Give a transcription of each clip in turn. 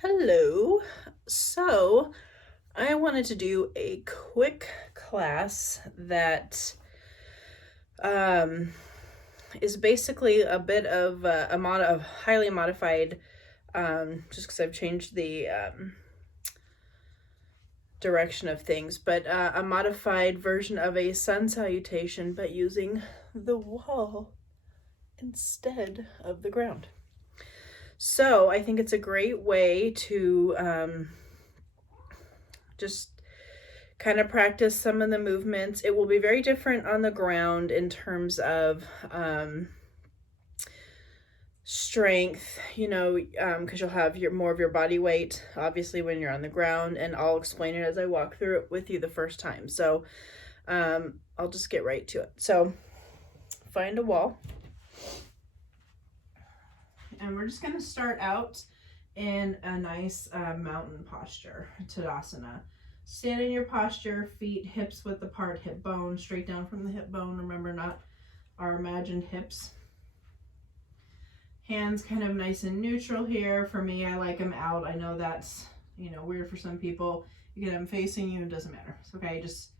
Hello. So, I wanted to do a quick class that um, is basically a bit of a highly modified, just because I've changed the direction of things, but a modified version of a sun salutation, but using the wall instead of the ground. So, I think it's a great way to just kind of practice some of the movements. It will be very different on the ground in terms of strength, because you'll have more of your body weight, obviously, when you're on the ground, and I'll explain it as I walk through it with you the first time. So I'll just get right to it. So find a wall. And we're just going to start out in a nice mountain posture, Tadasana. Stand in your posture, feet hips width apart, hip bone, straight down from the hip bone. Remember, not our imagined hips. Hands kind of nice and neutral here. For me, I like them out. I know that's, weird for some people. You can have them facing you, it doesn't matter. It's okay, just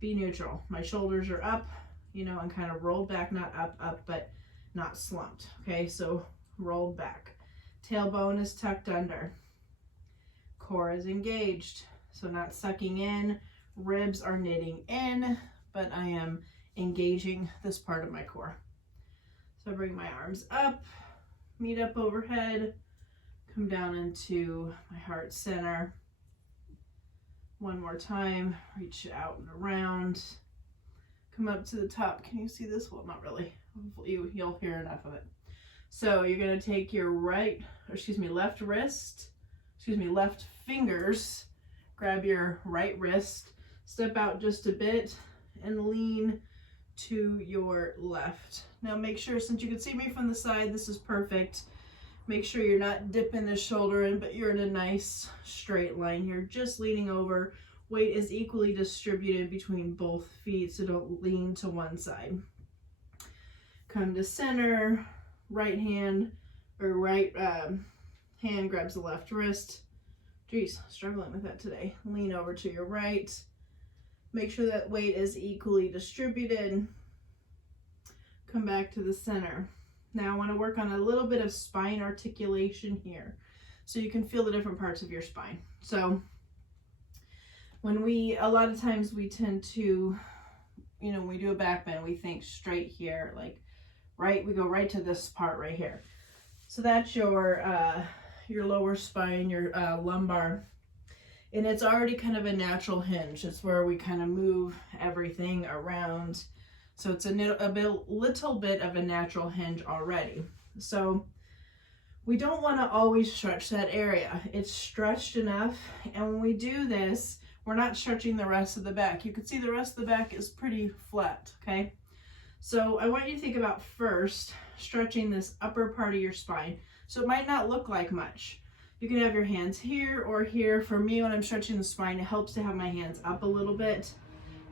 be neutral. My shoulders are up, and kind of rolled back, not up, but not slumped. Okay, so rolled back. Tailbone is tucked under. Core is engaged. So not sucking in, ribs are knitting in, but I am engaging this part of my core. So I bring my arms up, meet up overhead, come down into my heart center. One more time, reach out and around, come up to the top. Can you see this? Well, not really. Hopefully you'll hear enough of it. So you're gonna take your left fingers, grab your right wrist, step out just a bit, and lean to your left. Now make sure, since you can see me from the side, this is perfect. Make sure you're not dipping the shoulder in, but you're in a nice straight line here, just leaning over. Weight is equally distributed between both feet, so don't lean to one side. Come to center, right hand grabs the left wrist. Geez, struggling with that today. Lean over to your right. Make sure that weight is equally distributed. Come back to the center. Now I want to work on a little bit of spine articulation here, so you can feel the different parts of your spine. So a lot of times we tend to, when we do a back bend, we think straight here, like we go right to this part right here. So that's your lower spine, your lumbar, and it's already kind of a natural hinge. It's where we kind of move everything around. So it's little bit of a natural hinge already. So we don't want to always stretch that area. It's stretched enough, and when we do this, we're not stretching the rest of the back. You can see the rest of the back is pretty flat, okay? So I want you to think about first stretching this upper part of your spine. So it might not look like much. You can have your hands here or here. For me, when I'm stretching the spine, it helps to have my hands up a little bit.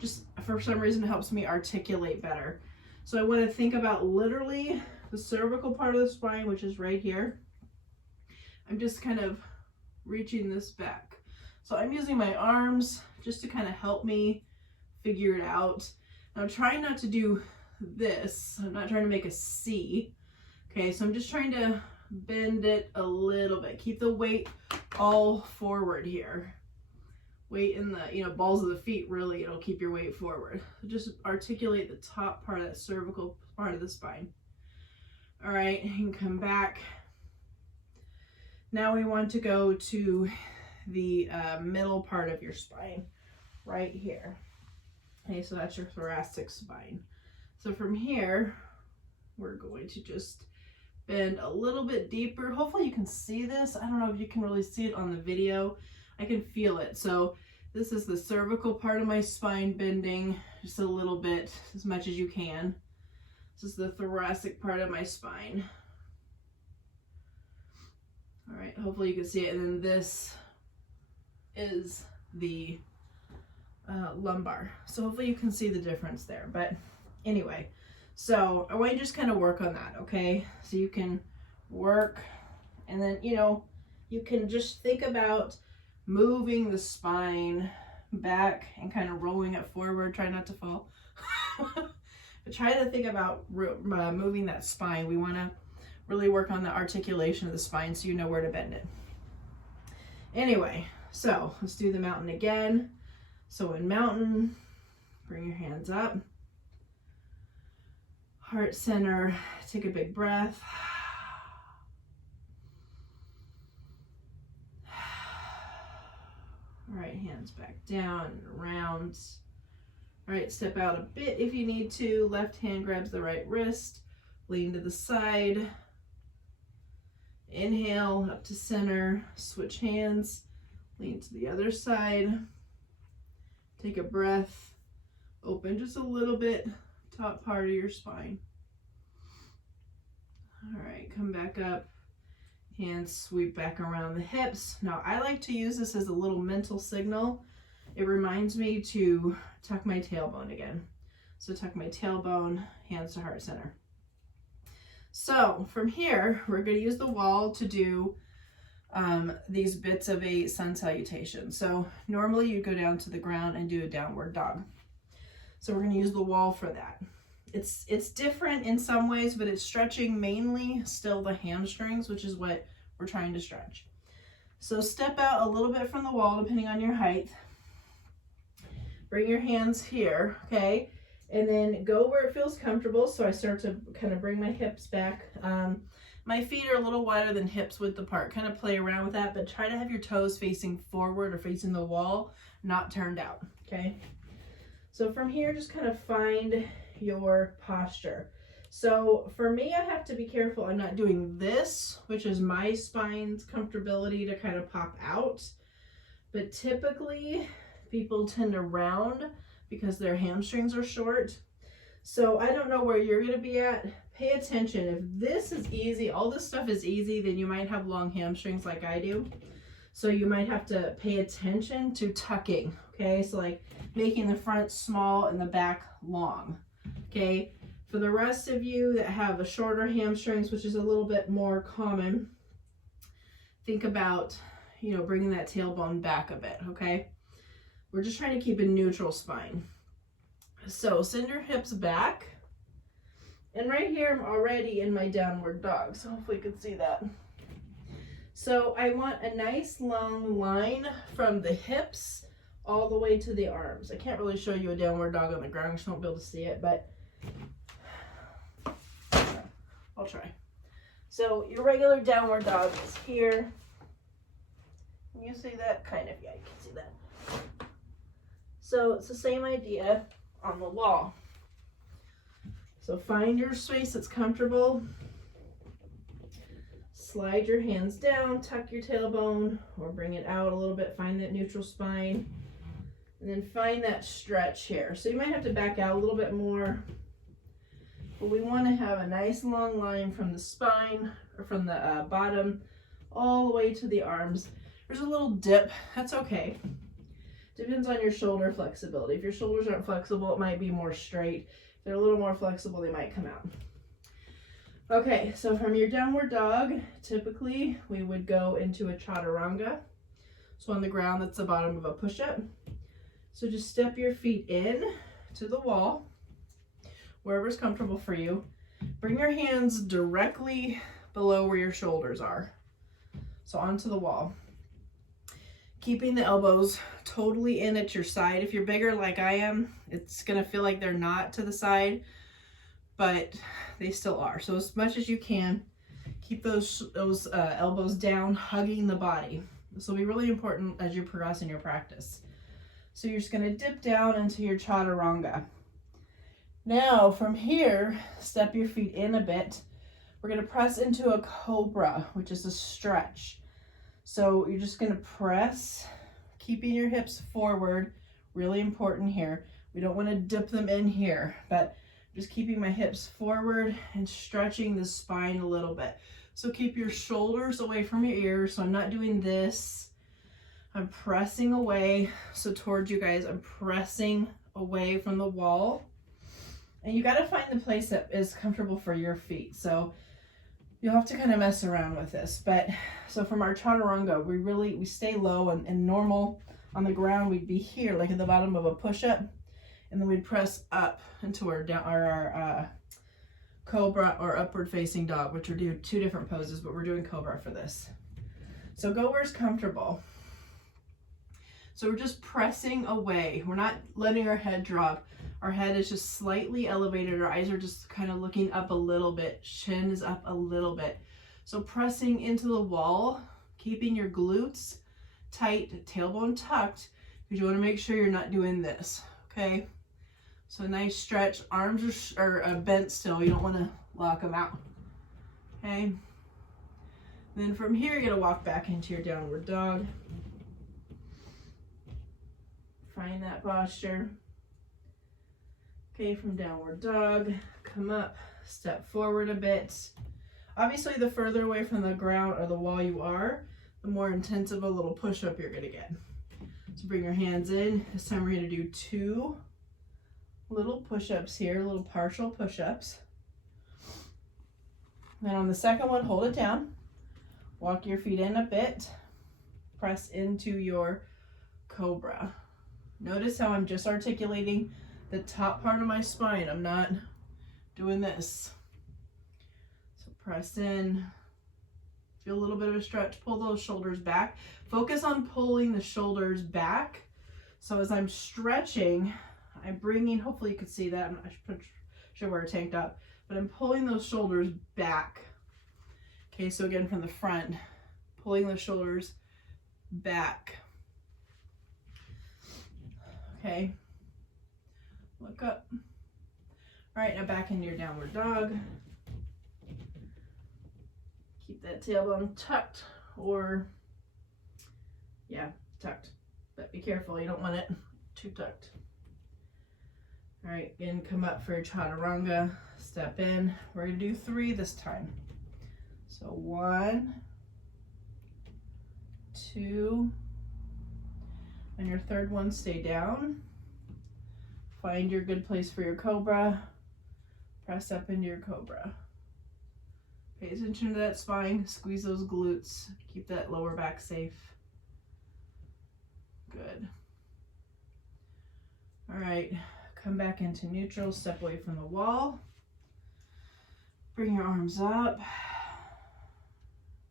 Just for some reason, it helps me articulate better. So I want to think about literally the cervical part of the spine, which is right here. I'm just kind of reaching this back. So I'm using my arms just to kind of help me figure it out. Now I'm trying not to do this. I'm not trying to make a C. Okay, so I'm just trying to bend it a little bit. Keep the weight all forward here. Weight in the, balls of the feet, really, it'll keep your weight forward. So just articulate the top part of that cervical part of the spine. All right, and come back. Now we want to go to the middle part of your spine, right here. Okay, so that's your thoracic spine. So from here, we're going to just bend a little bit deeper. Hopefully you can see this. I don't know if you can really see it on the video. I can feel it. So this is the cervical part of my spine bending just a little bit, as much as you can. This is the thoracic part of my spine. All right, hopefully you can see it. And then this is the lumbar. So hopefully you can see the difference there. But anyway, so I want you to just kind of work on that, okay? So you can work, and then, you can just think about moving the spine back and kind of rolling it forward. Try not to fall. But try to think about moving that spine. We want to really work on the articulation of the spine so you know where to bend it. Anyway, so let's do the mountain again. So in mountain, bring your hands up. Heart center, take a big breath. All right, hands back down and around. All right, step out a bit if you need to. Left hand grabs the right wrist. Lean to the side. Inhale up to center. Switch hands. Lean to the other side. Take a breath. Open just a little bit, top part of your spine. All right, come back up. Hands sweep back around the hips. Now, I like to use this as a little mental signal. It reminds me to tuck my tailbone again. So tuck my tailbone, hands to heart center. So from here, we're going to use the wall to do these bits of a sun salutation. So normally you go down to the ground and do a downward dog. So we're going to use the wall for that. It's different in some ways, but it's stretching mainly still the hamstrings, which is what we're trying to stretch. So step out a little bit from the wall, depending on your height. Bring your hands here, okay? And then go where it feels comfortable. So I start to kind of bring my hips back. My feet are a little wider than hips width apart. Kind of play around with that, but try to have your toes facing forward or facing the wall, not turned out, okay? So from here, just kind of find your posture. So for me, I have to be careful I'm not doing this, which is my spine's comfortability to kind of pop out. But typically, people tend to round because their hamstrings are short. So I don't know where you're going to be at. Pay attention. If this is easy, all this stuff is easy, then you might have long hamstrings like I do. So you might have to pay attention to tucking, okay? So like making the front small and the back long, okay? For the rest of you that have a shorter hamstrings, which is a little bit more common, think about, bringing that tailbone back a bit, okay? We're just trying to keep a neutral spine. So send your hips back. And right here, I'm already in my downward dog. So hopefully you can see that. So I want a nice long line from the hips all the way to the arms. I can't really show you a downward dog on the ground because you won't be able to see it, but I'll try. So your regular downward dog is here. Can you see that? Kind of, yeah, you can see that. So it's the same idea on the wall. So find your space that's comfortable. Slide your hands down, tuck your tailbone, or bring it out a little bit. Find that neutral spine. And then find that stretch here. So you might have to back out a little bit more. But we want to have a nice long line from the spine, or from the bottom, all the way to the arms. There's a little dip. That's okay. Depends on your shoulder flexibility. If your shoulders aren't flexible, it might be more straight. If they're a little more flexible, they might come out. Okay, so from your downward dog, typically we would go into a chaturanga. So on the ground, that's the bottom of a push-up. So just step your feet in to the wall, wherever's comfortable for you. Bring your hands directly below where your shoulders are. So onto the wall. Keeping the elbows totally in at your side. If you're bigger like I am, it's gonna feel like they're not to the side, but they still are. So as much as you can, keep those elbows down, hugging the body. This will be really important as you progress in your practice. So you're just gonna dip down into your chaturanga. Now from here, step your feet in a bit. We're gonna press into a cobra, which is a stretch. So you're just gonna press, keeping your hips forward, really important here. We don't wanna dip them in here, but just keeping my hips forward and stretching the spine a little bit. So keep your shoulders away from your ears. So I'm not doing this. I'm pressing away. So towards you guys, I'm pressing away from the wall. And you gotta find the place that is comfortable for your feet. So You'll have to kind of mess around with this. But so from our chaturanga, we stay low and normal on the ground. We'd be here, like at the bottom of a push-up, and then we'd press up into our cobra or upward facing dog, which are two different poses, but we're doing cobra for this. So go where's comfortable. So we're just pressing away. We're not letting our head drop. Our head is just slightly elevated. Our eyes are just kind of looking up a little bit. Chin is up a little bit. So pressing into the wall, keeping your glutes tight, tailbone tucked, because you want to make sure you're not doing this, okay? So nice stretch. Arms are bent still. You don't want to lock them out, okay? And then from here, you're going to walk back into your downward dog. Find that posture. Okay, from downward dog, come up, step forward a bit. Obviously, the further away from the ground or the wall you are, the more intense of a little push-up you're gonna get. So bring your hands in. This time we're gonna do 2 little push-ups here, little partial push-ups. Then on the second one, hold it down. Walk your feet in a bit. Press into your cobra. Notice how I'm just articulating the top part of my spine. I'm not doing this. So press in. Feel a little bit of a stretch. Pull those shoulders back. Focus on pulling the shoulders back. So as I'm stretching, I'm bringing, hopefully you could see that. I should wear a tank top, but I'm pulling those shoulders back. Okay, so again from the front, pulling the shoulders back. Okay. Look up. All right, now back into your downward dog. Keep that tailbone tucked or, yeah, tucked. But be careful, you don't want it too tucked. All right, again, come up for your chaturanga. Step in. We're gonna do 3 this time. So 1, 2, and your third one, stay down. Find your good place for your cobra. Press up into your cobra. Pay attention to that spine. Squeeze those glutes. Keep that lower back safe. Good. All right, come back into neutral. Step away from the wall. Bring your arms up.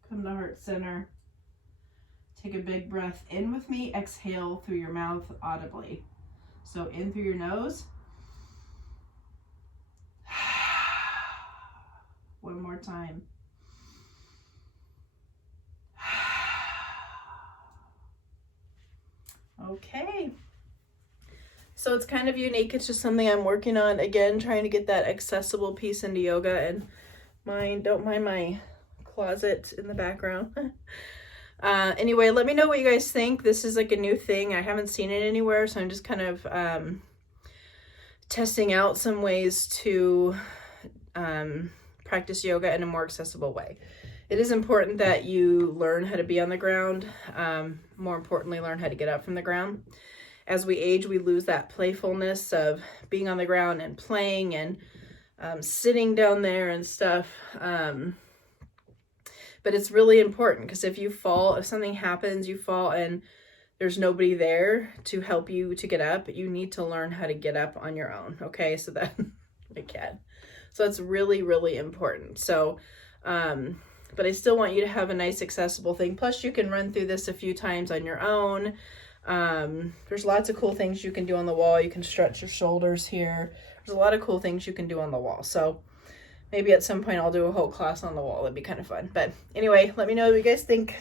Come to heart center. Take a big breath in with me. Exhale through your mouth audibly. So in through your nose. One more time. Okay. So it's kind of unique. It's just something I'm working on. Again, trying to get that accessible piece into yoga. And don't mind my closet in the background. Anyway, let me know what you guys think. This is like a new thing. I haven't seen it anywhere, so I'm just kind of testing out some ways to practice yoga in a more accessible way. It is important that you learn how to be on the ground. More importantly, learn how to get up from the ground. As we age, we lose that playfulness of being on the ground and playing and sitting down there and stuff. But it's really important because if you fall, if something happens, you fall and there's nobody there to help you to get up, you need to learn how to get up on your own. Okay, so that I can. So it's really, really important. So, but I still want you to have a nice accessible thing. Plus you can run through this a few times on your own. There's lots of cool things you can do on the wall. You can stretch your shoulders here. There's a lot of cool things you can do on the wall. So maybe at some point I'll do a whole class on the wall. That'd be kind of fun. But anyway, let me know what you guys think.